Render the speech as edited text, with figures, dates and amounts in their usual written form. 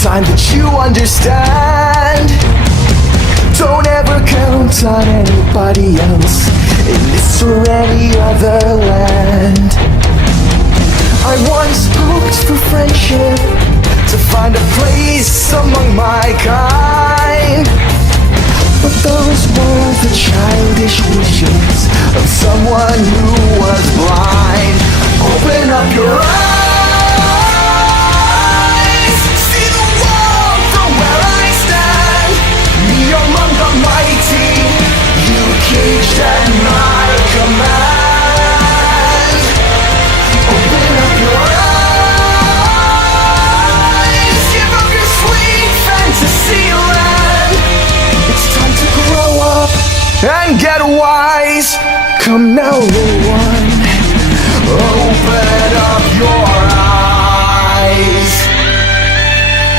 time that you understand. Don't ever count on anybody else in this or any other land. I once hoped for friendship, to find a place among my kind, but those were the childish wishes of someone who was blind. Open up your eyes, see the world from where I stand. Me among the mighty, you caged at my command. Open up your eyes, give up your sweet fantasy land. It's time to grow up and get wise. Come now, little one.